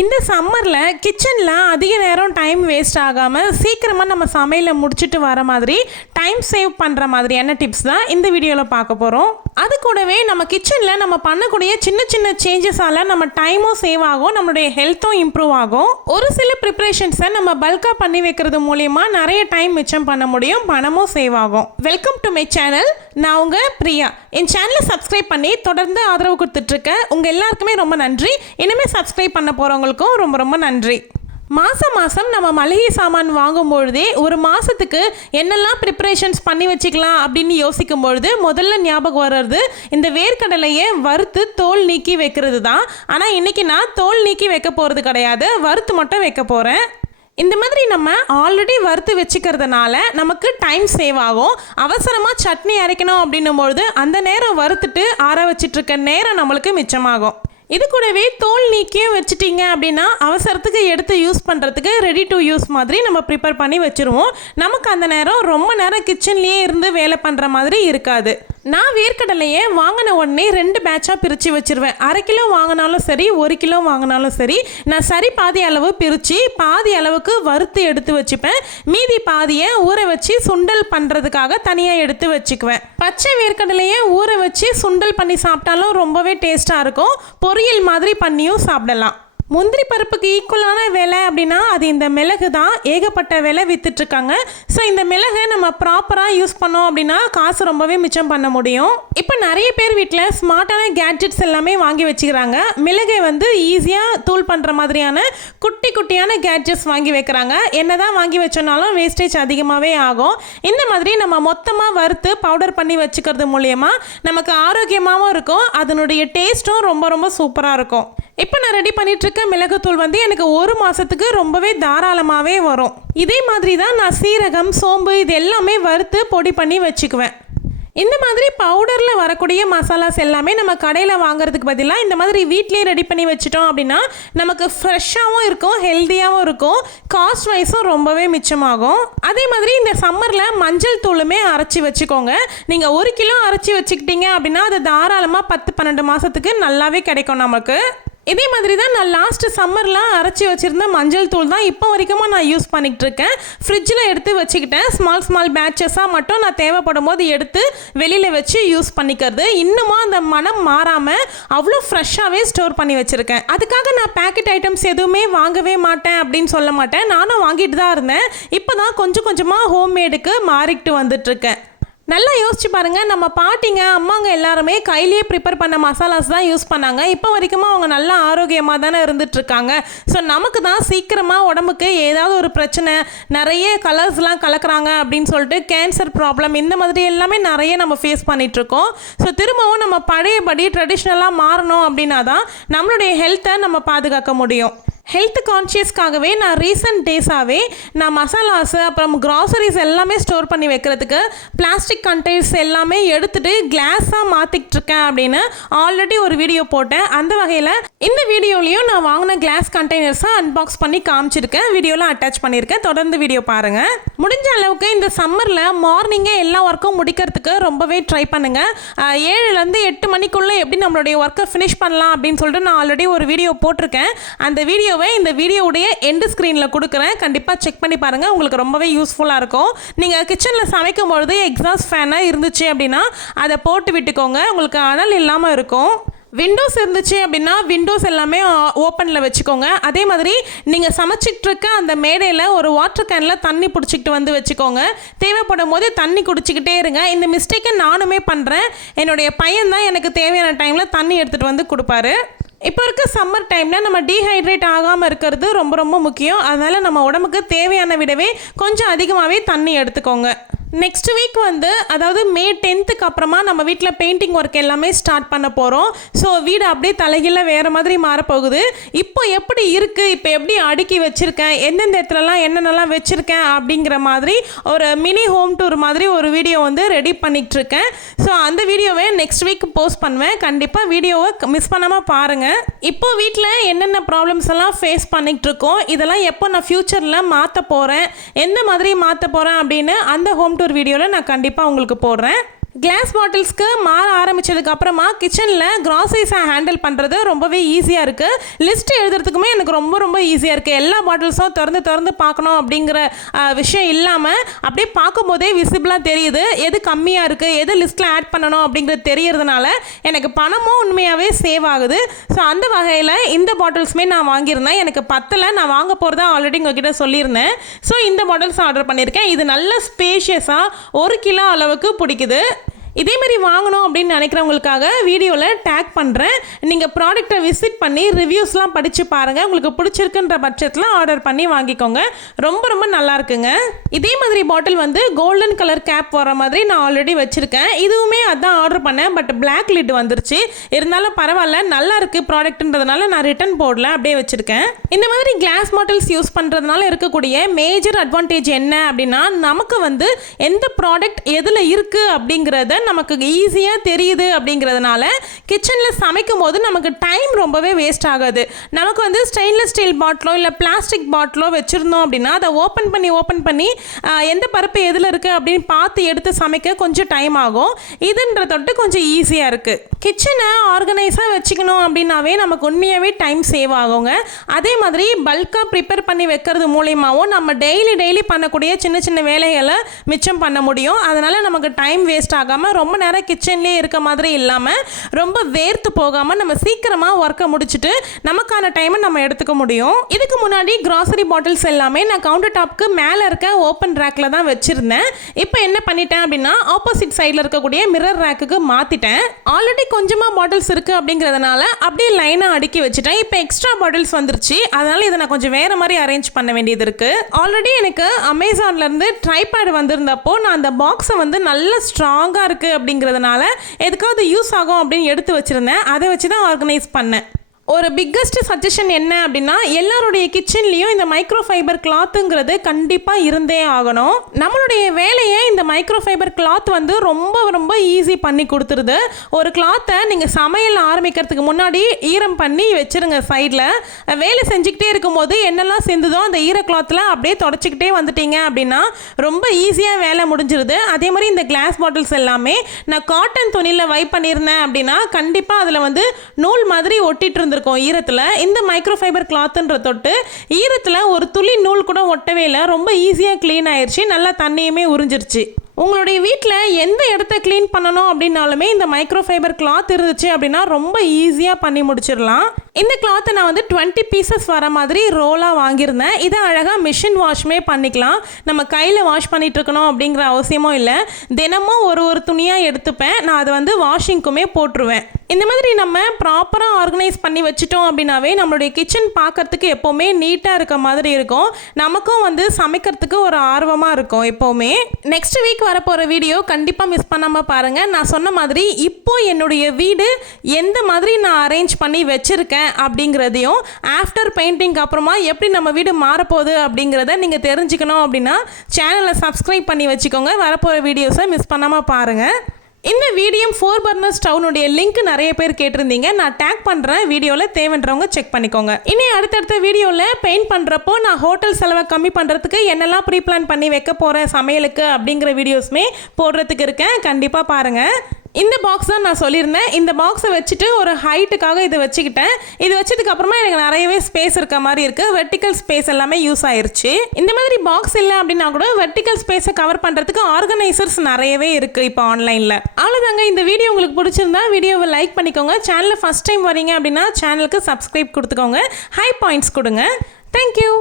இந்த சம்மரில் கிச்சனில் அதிக நேரம் டைம் வேஸ்ட் ஆகாமல் சீக்கிரமாக நம்ம சமையலை முடிச்சுட்டு வர மாதிரி டைம் சேவ் பண்ணுற மாதிரியான டிப்ஸ் தான் இந்த வீடியோவில் பார்க்க போகிறோம். அது கூடவே நம்ம கிச்சனில் நம்ம பண்ணக்கூடிய சின்ன சின்ன சேஞ்சஸால் நம்ம டைமும் சேவ் ஆகும், நம்மளுடைய ஹெல்த்தும் இம்ப்ரூவ் ஆகும். ஒரு சில ப்ரிப்ரேஷன்ஸை நம்ம பல்காக பண்ணி வைக்கிறது மூலிமா நிறைய டைம் மிச்சம் பண்ண முடியும், பணமும் சேவ் ஆகும். Welcome to my channel. நான் உங்கள் பிரியா. என் சேனலை சப்ஸ்கிரைப் பண்ணி தொடர்ந்து ஆதரவு கொடுத்துட்ருக்கேன். உங்கள் எல்லாருக்குமே ரொம்ப நன்றி. இனிமேல் சப்ஸ்கிரைப் பண்ண போகிறவங்களுக்கும் ரொம்ப ரொம்ப நன்றி. மாதம் நம்ம மளிகை சாமான் வாங்கும்பொழுதே ஒரு மாதத்துக்கு என்னெல்லாம் ப்ரிப்பரேஷன்ஸ் பண்ணி வச்சுக்கலாம் அப்படின்னு யோசிக்கும் பொழுது முதல்ல ஞாபகம் வர்றது இந்த வேர்க்கடலையை வறுத்து தோல் நீக்கி வைக்கிறது தான். ஆனால் இன்றைக்கி நான் தோல் நீக்கி வைக்க போகிறது கிடையாது, வறுத்து மட்டும் வைக்க போகிறேன். இந்த மாதிரி நம்ம ஆல்ரெடி வறுத்து வச்சுக்கிறதுனால நமக்கு டைம் சேவ் ஆகும். அவசரமாக சட்னி அரைக்கணும் அப்படின்னும்பொழுது அந்த நேரம் வறுத்துட்டு ஆற வச்சிட்ருக்க நேரம் நம்மளுக்கு மிச்சமாகும். இது கூடவே தோல் நீக்கியும் வச்சுட்டிங்க அப்படின்னா அவசரத்துக்கு எடுத்து யூஸ் பண்ணுறதுக்கு ரெடி டு யூஸ் மாதிரி நம்ம ப்ரிப்பேர் பண்ணி வச்சுருவோம். நமக்கு அந்த நேரம் ரொம்ப நேரம் கிச்சன்லேயே இருந்து வேலை பண்ணுற மாதிரி இருக்காது. நான் வேர்க்கடலையை வாங்கின உடனே 2 பேட்சாக பிரித்து வச்சுருவேன். 1/2 கிலோ வாங்கினாலும் சரி, 1 கிலோ வாங்கினாலும் சரி, நான் சரி பாதி அளவு பிரித்து பாதி அளவுக்கு வறுத்து எடுத்து வச்சுப்பேன். மீதி பாதியை ஊற வச்சு சுண்டல் பண்ணுறதுக்காக தனியாக எடுத்து வச்சுக்குவேன். பச்சை வேர்க்கடலையை ஊற வச்சு சுண்டல் பண்ணி சாப்பிட்டாலும் ரொம்பவே டேஸ்ட்டாக இருக்கும். பொரியல் மாதிரி பண்ணியும் சாப்பிடலாம். முந்திரி பருப்புக்கு ஈக்குவலான விலை அப்படின்னா அது இந்த மிளகு தான். ஏகப்பட்ட விலை விற்றுட்ருக்காங்க. ஸோ இந்த மிளகை நம்ம ப்ராப்பராக யூஸ் பண்ணோம் அப்படின்னா காசு ரொம்பவே மிச்சம் பண்ண முடியும். இப்போ நிறைய பேர் வீட்டில் ஸ்மார்ட்டான கேட்ஜெட்ஸ் எல்லாமே வாங்கி வச்சுக்கிறாங்க. மிளகை ஈஸியாக தூள் பண்ணுற மாதிரியான குட்டி குட்டியான கேட்ஜெட்ஸ் வாங்கி வைக்கிறாங்க. என்ன தான் வாங்கி வச்சோன்னாலும் வேஸ்டேஜ் அதிகமாகவே ஆகும். இந்த மாதிரி நம்ம மொத்தமாக வறுத்து பவுடர் பண்ணி வச்சுக்கிறது மூலயமா நமக்கு ஆரோக்கியமாகவும் இருக்கும், அதனுடைய டேஸ்ட்டும் ரொம்ப ரொம்ப சூப்பராக இருக்கும். இப்போ நான் ரெடி பண்ணிகிட்ருக்க மிளகுத்தூள் எனக்கு 1 மாதத்துக்கு ரொம்பவே தாராளமாகவே வரும். இதே மாதிரி தான் நான் சீரகம், சோம்பு இது எல்லாமே வறுத்து பொடி பண்ணி வச்சுக்குவேன். இந்த மாதிரி பவுடரில் வரக்கூடிய மசாலாஸ் எல்லாமே நம்ம கடையில் வாங்குறதுக்கு பதிலாக இந்த மாதிரி வீட்லேயே ரெடி பண்ணி வச்சுட்டோம் அப்படின்னா நமக்கு ஃப்ரெஷ்ஷாகவும் இருக்கும், ஹெல்த்தியாகவும் இருக்கும், காஸ்ட் வைஸும் ரொம்பவே மிச்சமாகும். அதே மாதிரி இந்த சம்மரில் மஞ்சள் தூளுமே அரைச்சி வச்சுக்கோங்க. நீங்கள் 1 கிலோ அரைச்சி வச்சுக்கிட்டீங்க அப்படின்னா அது தாராளமாக 10-12 மாதத்துக்கு நல்லாவே கிடைக்கும் நமக்கு. இதே மாதிரி தான் நான் லாஸ்ட்டு சம்மர்லாம் அரைச்சி வச்சுருந்த மஞ்சள் தூள் தான் இப்போ வரைக்கும் நான் யூஸ் பண்ணிகிட்டு இருக்கேன். ஃப்ரிட்ஜில் எடுத்து வச்சுக்கிட்டேன். ஸ்மால் பேட்சஸாக மட்டும் நான் தேவைப்படும் போது எடுத்து வெளியில் வச்சு யூஸ் பண்ணிக்கிறது. இன்னமும் அந்த மனம் மாறாமல் அவ்வளோ ஃப்ரெஷ்ஷாகவே ஸ்டோர் பண்ணி வச்சுருக்கேன். அதுக்காக நான் பேக்கெட் ஐட்டம்ஸ் எதுவுமே வாங்கவே மாட்டேன் அப்படின்னு சொல்ல மாட்டேன். நானும் வாங்கிட்டு தான் இருந்தேன். இப்போ தான் கொஞ்சம் கொஞ்சமாக ஹோம்மேடுக்கு மாறிக்கிட்டு வந்துட்டுருக்கேன். நல்லா யோசிச்சு பாருங்கள், நம்ம பாட்டிங்க அம்மாங்க எல்லாருமே கையிலேயே ப்ரிப்பேர் பண்ண மசாலாஸ் தான் யூஸ் பண்ணாங்க. இப்போ வரைக்கும் அவங்க நல்லா ஆரோக்கியமாக தானே இருந்துகிட்ருக்காங்க. ஸோ நமக்கு தான் சீக்கிரமாக உடம்புக்கு ஏதாவது ஒரு பிரச்சனை, நிறைய கலர்ஸ்லாம் கலக்கிறாங்க அப்படின்னு சொல்லிட்டு கேன்சர் ப்ராப்ளம் இந்த மாதிரி எல்லாமே நிறைய நம்ம ஃபேஸ் பண்ணிகிட்ருக்கோம். ஸோ திரும்பவும் நம்ம பழையபடி ட்ரெடிஷ்னலாக மாறணும் அப்படின்னா தான் நம்மளுடைய ஹெல்த்தை நம்ம பாதுகாக்க முடியும். ஹெல்த் கான்ஷியஸ்க்காகவே நான் ரீசெண்ட் டேஸாகவே நான் மசாலாஸு அப்புறம் க்ராசரிஸ் எல்லாமே ஸ்டோர் பண்ணி வைக்கிறதுக்கு பிளாஸ்டிக் கண்டெய்னர்ஸ் எல்லாமே எடுத்துகிட்டு கிளாஸாக மாற்றிக்கிட்டு இருக்கேன் அப்படின்னு ஆல்ரெடி ஒரு வீடியோ போட்டேன். அந்த வகையில் இந்த வீடியோலையும் நான் வாங்கின கிளாஸ் கண்டெய்னர்ஸை அன்பாக்ஸ் பண்ணி காமிச்சிருக்கேன். வீடியோவில் அட்டாச் பண்ணியிருக்கேன். தொடர்ந்து வீடியோ பாருங்கள். முடிஞ்ச அளவுக்கு இந்த சம்மரில் மார்னிங்கே எல்லா ஒர்க்கும் முடிக்கிறதுக்கு ரொம்பவே ட்ரை பண்ணுங்கள். 7லேருந்து 8 மணிக்குள்ளே எப்படி நம்மளுடைய ஒர்க்கை ஃபினிஷ் பண்ணலாம் அப்படின்னு சொல்லிட்டு நான் ஆல்ரெடி ஒரு வீடியோ போட்டிருக்கேன். அந்த வீடியோவை இந்த வீடியோவுடைய எண்டு ஸ்க்ரீனில் கொடுக்குறேன். கண்டிப்பாக செக் பண்ணி பாருங்கள், உங்களுக்கு ரொம்பவே யூஸ்ஃபுல்லாக இருக்கும். நீங்கள் கிச்சனில் சமைக்கும் பொழுது எக்ஸாஸ்ட் ஃபேனாக இருந்துச்சு அப்படின்னா அதை போட்டு விட்டுக்கோங்க, உங்களுக்கு அனல் இல்லாமல் இருக்கும். விண்டோஸ் இருந்துச்சு அப்படின்னா விண்டோஸ் எல்லாமே ஓப்பனில் வச்சுக்கோங்க. அதே மாதிரி நீங்கள் சமைச்சிட்ருக்க அந்த மேடையில் ஒரு வாட்டர் கேனில் தண்ணி பிடிச்சிக்கிட்டு வந்து வச்சுக்கோங்க. தேவைப்படும் போது தண்ணி குடிச்சிக்கிட்டே இருங்க. இந்த மிஸ்டேக்கை நானுமே பண்ணுறேன். என்னுடைய பையன் தான் எனக்கு தேவையான டைமில் தண்ணி எடுத்துகிட்டு வந்து கொடுப்பாரு. இப்போ இருக்க சம்மர் டைமில் நம்ம டீஹைட்ரேட் ஆகாமல் இருக்கிறது ரொம்ப ரொம்ப முக்கியம். அதனால் நம்ம உடம்புக்கு தேவையான விடவே கொஞ்சம் அதிகமாகவே தண்ணி எடுத்துக்கோங்க. நெக்ஸ்ட் வீக் அதாவது மே 10th அப்புறமா நம்ம வீட்டில் பெயிண்டிங் ஒர்க் எல்லாமே ஸ்டார்ட் பண்ண போகிறோம். ஸோ வீடு அப்படியே தலைகீழ வேறு மாதிரி மாறப்போகுது. இப்போ எப்படி இருக்குது, இப்போ எப்படி அடுக்கி வச்சுருக்கேன், எந்தெந்த இடத்துலலாம் என்னென்னலாம் வச்சுருக்கேன் அப்படிங்கிற மாதிரி ஒரு மினி ஹோம் டூர் மாதிரி ஒரு வீடியோ ரெடி பண்ணிகிட்ருக்கேன். ஸோ அந்த வீடியோவை நெக்ஸ்ட் வீக் போஸ்ட் பண்ணுவேன். கண்டிப்பாக வீடியோவை மிஸ் பண்ணாமல் பாருங்கள். இப்போது வீட்டில் என்னென்ன ப்ராப்ளம்ஸ் எல்லாம் ஃபேஸ் பண்ணிகிட்ருக்கோம், இதெல்லாம் எப்போ நான் ஃப்யூச்சரில் மாற்ற போகிறேன், எந்த மாதிரி மாற்ற போகிறேன் அப்படின்னு அந்த ஹோம் டூர் வீடியோவில் நான் கண்டிப்பாக உங்களுக்கு போடுறேன். கிளாஸ் பாட்டில்ஸ்க்கு மாற ஆரம்பித்ததுக்கு அப்புறமா கிச்சனில் க்ராசரிஸை ஹேண்டில் பண்ணுறது ரொம்பவே ஈஸியாக இருக்குது. லிஸ்ட் எழுதுறதுக்குமே எனக்கு ரொம்ப ரொம்ப ஈஸியாக இருக்குது. எல்லா பாட்டில்ஸும் திறந்து பார்க்கணும் அப்படிங்கிற விஷயம் இல்லாமல் அப்படியே பார்க்கும்போதே விசிபிளாக தெரியுது எது கம்மியாக இருக்குது, எது லிஸ்ட்டில் ஆட் பண்ணணும் அப்படிங்கிறது தெரியறதுனால எனக்கு பணமும் உண்மையாகவே சேவ் ஆகுது. ஸோ அந்த வகையில் இந்த பாட்டில்ஸுமே நான் வாங்கியிருந்தேன். எனக்கு பத்தலை, நான் வாங்க போகிறதா ஆல்ரெடி உங்ககிட்ட சொல்லியிருந்தேன். ஸோ இந்த பாட்டில்ஸ் ஆர்டர் பண்ணியிருக்கேன். இது நல்ல ஸ்பேஷியஸாக 1 கிலோ அளவுக்கு பிடிக்குது. இதே மாதிரி வாங்கணும் அப்படின்னு நினைக்கிறவங்களுக்காக வீடியோவில் டேக் பண்ணுறேன். நீங்கள் ப்ராடக்ட்டை விசிட் பண்ணி ரிவ்யூஸ்லாம் படித்து பாருங்கள். உங்களுக்கு பிடிச்சிருக்குன்ற பட்சத்தில் ஆர்டர் பண்ணி வாங்கிக்கோங்க. ரொம்ப ரொம்ப நல்லா இருக்குங்க. இதே மாதிரி பாட்டில் வந்து கோல்டன் கலர் கேப் வர மாதிரி நான் ஆல்ரெடி வச்சுருக்கேன். இதுவுமே அதான் ஆர்டர் பண்ணேன். பட் பிளாக் லிட் வந்துருச்சு. இருந்தாலும் பரவாயில்ல, நல்லா இருக்குது ப்ராடக்ட்ன்றதுனால நான் ரிட்டன் போடல, அப்படியே வச்சுருக்கேன். இந்த மாதிரி கிளாஸ் பாட்டில்ஸ் யூஸ் பண்ணுறதுனால இருக்கக்கூடிய மேஜர் அட்வான்டேஜ் என்ன அப்படின்னா, நமக்கு வந்து எந்த ப்ராடக்ட் எதில் இருக்குது அப்படிங்கிறத நமக்கு ஈஸியாக தெரியுது. அப்படிங்கிறதுனால கிச்சனில் சமைக்கும் போது நமக்கு டைம் ரொம்பவே வேஸ்ட் ஆகாது. நமக்கு வந்து ஸ்டெயின்லெஸ் ஸ்டீல் பாட்டிலோ இல்லை பிளாஸ்டிக் பாட்டிலோ வச்சுருந்தோம் அப்படின்னா அதை ஓப்பன் பண்ணி எந்த பருப்பு எதில் இருக்குது அப்படின்னு பார்த்து எடுத்து சமைக்க கொஞ்சம் டைம் ஆகும். இதுன்ற தொட்டு கொஞ்சம் ஈஸியாக இருக்குது. கிச்சனை ஆர்கனைஸாக வச்சுக்கணும் அப்படின்னாவே நமக்கு உண்மையாகவே டைம் சேவ் ஆகுங்க. அதே மாதிரி பல்காக ப்ரிப்பேர் பண்ணி வைக்கிறது மூலியமாகவும் நம்ம டெய்லி பண்ணக்கூடிய சின்ன சின்ன வேலைகளை மிச்சம் பண்ண முடியும். அதனால் நமக்கு டைம் வேஸ்ட் ஆகாமல் ரொம்ப நேரம் கிச்சன்லேயே இருக்க மாதிரி இல்லாமல் ரொம்ப வேர்த்து போகாமல் நம்ம சீக்கிரமாக ஒர்க்கை முடிச்சுட்டு நமக்கான டைமை நம்ம எடுத்துக்க முடியும். இதுக்கு முன்னாடி கிராசரி பாட்டில்ஸ் எல்லாமே நான் கவுண்டர் டாப்க்கு மேலே இருக்க ஓப்பன் ரேக்கில் தான் வச்சுருந்தேன். இப்போ என்ன பண்ணிட்டேன் அப்படின்னா ஆப்போசிட் சைடில் இருக்கக்கூடிய மிரர் ரேக்குக்கு மாற்றிட்டேன். ஆல்ரெடி கொஞ்சமாக பாட்டில்ஸ் இருக்குது அப்படிங்கிறதுனால அப்படியே லைனாக அடுக்கி வச்சுட்டேன். இப்போ எக்ஸ்ட்ரா பாட்டில்ஸ் வந்துருச்சு. அதனால் இதை நான் கொஞ்சம் வேறு மாதிரி அரேஞ்ச் பண்ண வேண்டியது இருக்குது. ஆல்ரெடி எனக்கு அமேசான்லேருந்து ட்ரைபேட் வந்திருந்தப்போ நான் அந்த பாக்ஸை வந்து நல்ல ஸ்ட்ராங்காக இருக்குது அப்படிங்கிறதுனால எதுக்காவது யூஸ் ஆகும் அப்படின்னு எடுத்து வச்சுருந்தேன். அதை வச்சு தான் ஆர்கனைஸ் பண்ணேன். ஒரு பிக்கஸ்ட் சஜஷன் என்ன அப்படின்னா, எல்லாருடைய கிச்சன்லேயும் இந்த மைக்ரோ ஃபைபர் கிளாத்துங்கிறது கண்டிப்பாக இருந்தே ஆகணும். நம்மளுடைய வேலையை இந்த மைக்ரோ ஃபைபர் கிளாத் வந்து ரொம்ப ரொம்ப ஈஸி பண்ணி கொடுத்துருது. ஒரு கிளாத்தை நீங்கள் சமையல் ஆரம்பிக்கிறதுக்கு முன்னாடி ஈரம் பண்ணி வச்சுருங்க சைடில். வேலை செஞ்சுக்கிட்டே இருக்கும்போது என்னெல்லாம் செஞ்சுதோ அந்த ஈர கிளாத்தில் அப்படியே தொடச்சிக்கிட்டே வந்துட்டீங்க அப்படின்னா ரொம்ப ஈஸியாக வேலை முடிஞ்சிருது. அதே மாதிரி இந்த கிளாஸ் பாட்டில்ஸ் எல்லாமே நான் காட்டன் துணியில் வைப் பண்ணியிருந்தேன் அப்படின்னா கண்டிப்பாக அதில் வந்து நூல் மாதிரி ஒட்டிட்டு இருந்திருக்கும் ஈரத்தில். இந்த மைக்ரோ ஃபைபர் கிளாத்ன்ற தொட்டு ஈரத்தில் ஒரு துளி நூல் கூட ஒட்டவே இல்லை. ரொம்ப ஈஸியாக க்ளீன் ஆயிடுச்சு. நல்லா தண்ணியுமே உறிஞ்சிருச்சு. உங்களுடைய வீட்டில் எந்த இடத்த க்ளீன் பண்ணணும் அப்படின்னாலுமே இந்த மைக்ரோ ஃபைபர் கிளாத் இருந்துச்சு அப்படின்னா ரொம்ப ஈஸியாக பண்ணி முடிச்சிடலாம். இந்த கிளாத்தை நான் வந்து 20 பீசஸ் வர மாதிரி ரோலாக வாங்கியிருந்தேன். இதை அழகாக மிஷின் வாஷ்மே பண்ணிக்கலாம். நம்ம கையில் வாஷ் பண்ணிட்டு இருக்கணும் அப்படிங்கிற அவசியமும் இல்லை. தினமும் ஒரு துணியாக எடுத்துப்பேன். நான் அதை வந்து வாஷிங்க்குமே போட்டுருவேன். இந்த மாதிரி நம்ம ப்ராப்பராக ஆர்கனைஸ் பண்ணி வச்சுட்டோம் அப்படின்னாவே நம்மளுடைய கிச்சன் பார்க்கறதுக்கு எப்போவுமே நீட்டாக இருக்க மாதிரி இருக்கும். நமக்கும் வந்து சமைக்கிறதுக்கு ஒரு ஆர்வமாக இருக்கும் எப்போவுமே. நெக்ஸ்ட் வீக் வரப்போகிற வீடியோ கண்டிப்பாக மிஸ் பண்ணாமல் பாருங்கள். நான் சொன்ன மாதிரி இப்போ என்னுடைய வீடு எந்த மாதிரி நான் அரேஞ்ச் பண்ணி வச்சுருக்கேன் அப்படிங்கிறதையும் ஆஃப்டர் பெயிண்டிங் அப்புறமா எப்படி நம்ம வீடு மாறப்போகுது அப்படிங்கிறத நீங்கள் தெரிஞ்சுக்கணும் அப்படின்னா சேனலை சப்ஸ்கிரைப் பண்ணி வச்சுக்கோங்க. வரப்போகிற வீடியோஸை மிஸ் பண்ணாமல் பாருங்கள். இந்த வீடியம் 4 பர்னர் ஸ்டவ்னுடைய லிங்க் நிறைய பேர் கேட்டிருந்தீங்க. நான் டேக் பண்ணுறேன். வீடியோவில் தேவைன்றவங்க செக் பண்ணிக்கோங்க. இனி அடுத்தடுத்த வீடியோவில் பெயிண்ட் பண்ணுறப்போ நான் ஹோட்டல் செலவை கம்மி பண்ணுறதுக்கு என்னெல்லாம் ப்ரீ பிளான் பண்ணி வைக்க போகிறேன் சமையலுக்கு அப்படிங்கிற வீடியோஸுமே போடுறதுக்கு இருக்கேன். கண்டிப்பாக பாருங்கள். இந்த பாக்ஸ் தான் நான் சொல்லியிருந்தேன். இந்த பாக்ஸை வச்சுட்டு ஒரு ஹைட்டுக்காக இதை வச்சுக்கிட்டேன். இது வச்சதுக்கு அப்புறமா எனக்கு நிறையவே ஸ்பேஸ் இருக்க மாதிரி இருக்குது. வெர்டிக்கல் ஸ்பேஸ் எல்லாமே யூஸ் ஆயிருச்சு. இந்த மாதிரி பாக்ஸ் இல்லை அப்படின்னா கூட வெர்டிக்கல் ஸ்பேஸை கவர் பண்ணுறதுக்கு ஆர்கனைசர்ஸ் நிறையவே இருக்குது இப்போ ஆன்லைனில். அவ்வளோதாங்க. இந்த வீடியோ உங்களுக்கு பிடிச்சிருந்தா வீடியோவை லைக் பண்ணிக்கோங்க. சேனலில் ஃபஸ்ட் டைம் வரீங்க அப்படின்னா சேனலுக்கு சப்ஸ்கிரைப் கொடுத்துக்கோங்க. ஹை பாயிண்ட்ஸ் கொடுங்க. தேங்க்யூ.